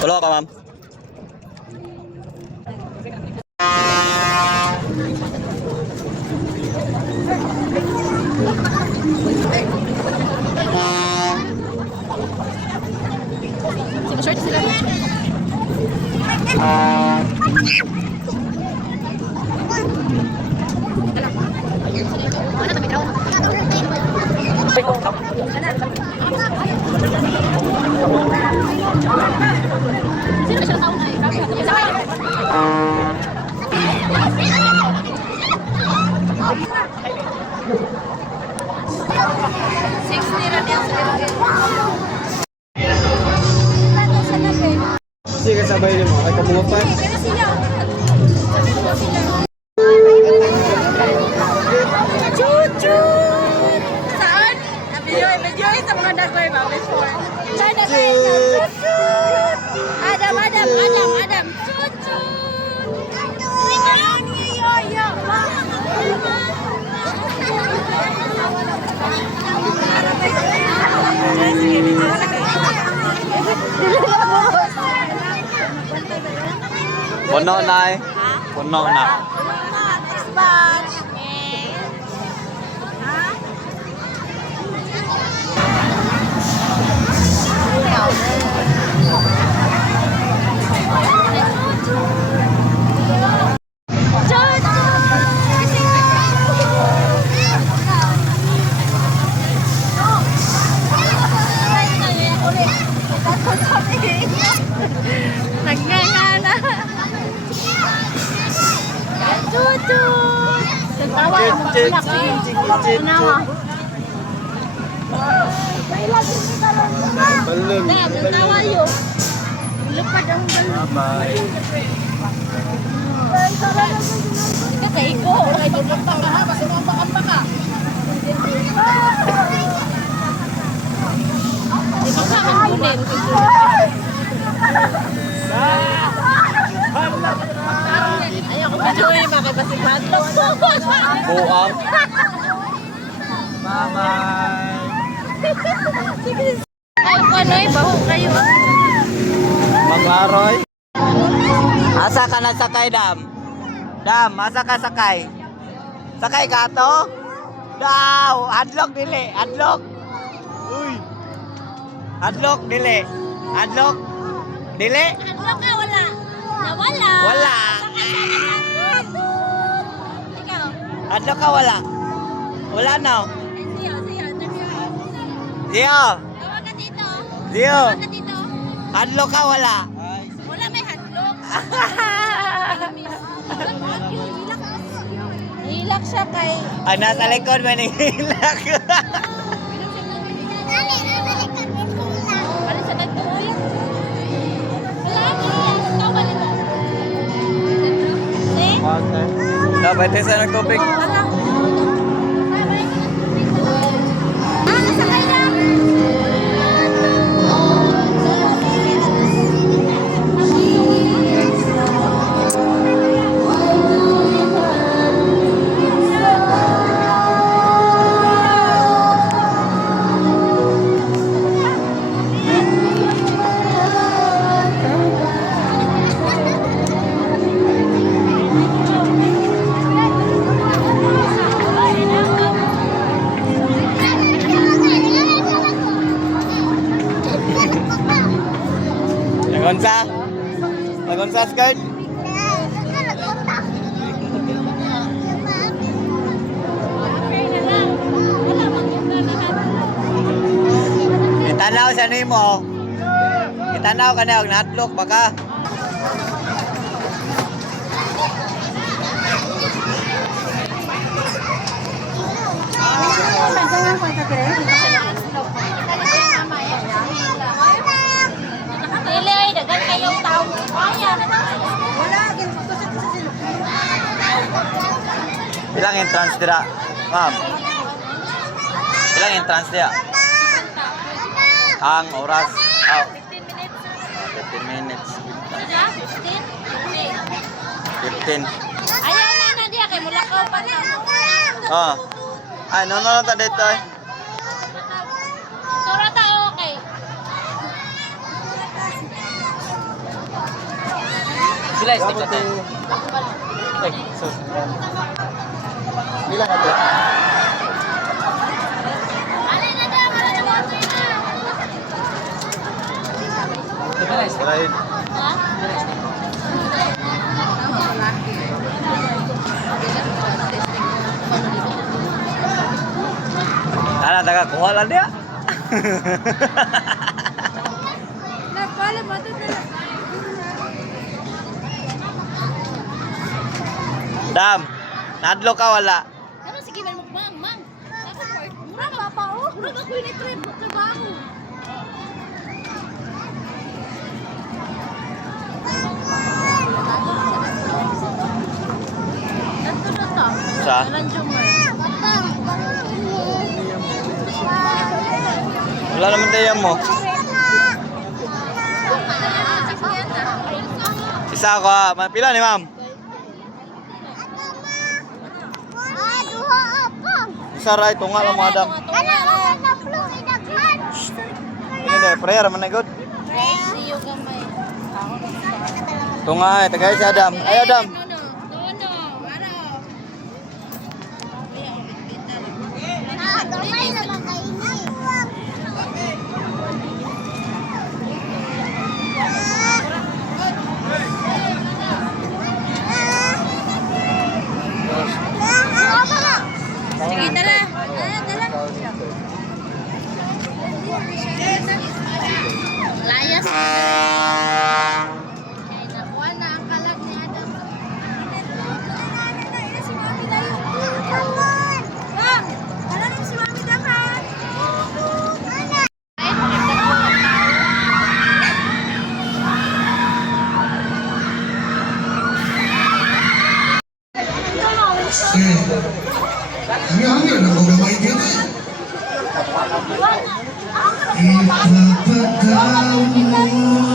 Tulo ka, ma'am. Short sila. Sino siya taon na Sige, sabay niyo mo. Ay, kabungot pa. Chuchut! Saan? Medyo sa mga dagoy ba? Before. Chuchut! Adam! Chuchut! Puno na eh. Puno na. Next batch. Nagnganga. Tutut. Tawa mo nawa. Balon. Tawa yo. Lupad ang balon. Bye. Ika kaigo. Ay tulog ta ha basta mo ambak ka. Ito ka ang kunin. Ayaw ko medyo eh, makabasig madlong. Buang. Bye-bye. Ay, kanoy, baho kayo. Manglaroy. Asa ka na sakay, Dam? Dam, asa ka sakay? Sakay ka to? Daw, adlock dili, adlock. Uy. Adlock dili. Adlock. Dili? Ano ka, wala? Nawala. Wala. Ikaw. Adlock ka wala? Wala na. Siyo. Zio. Tawag ka dito. Zio. Tawag ka dito. Adlock ka wala? Wala may hadlok. Hilak siya kay... Ay, nasa likod man yung hilak. Bali sa nagtuoy. Wala niya. Ikaw bali mo. Eh? Dapat tayo sa nagtubig. Wala. Sakay na. Lagon sa skirt. Itanaw sa nimo. Itanaw ka na og natlok baka. Dili ay dagan kayong tao. Ayan. Ilang entrance dira? Ma'am. Ilang entrance dira? Ang oras. Oh, 15 minutes. 15 minutes. 15. 15. Ayaw na diya kay mulakaw pa na. Oh. Ay, no ta dito. Sila isip ka tayo. Bilang ka dyan. Alin na daw, alin na water na. Sila isip. Right. Ha? Ana taga kuha lang dia. Napala mo ito na. Dam, nadlo ka wala. Ano sige man mang mang. Mura ba pa oh? Mura ba ko yung trabaho? Nanto na to. Sa? Ranjumer. Wala naman tayo mo. Isa ako ha. Pila ni ma'am? Isa right, tunga lang mga dam. Ini deh, prayer man good. See you gamay. Tunga ay tagay si Adam. Ay Adam. Gamay naman kayo. Sige, dala. Dala. Layas. Kaya nakuha na ang kalag ni Adam. Si Mami tayo. Bang! Wala na si Mami dapat. Kami hamil na kung gamay din eh. Ipapagaw mo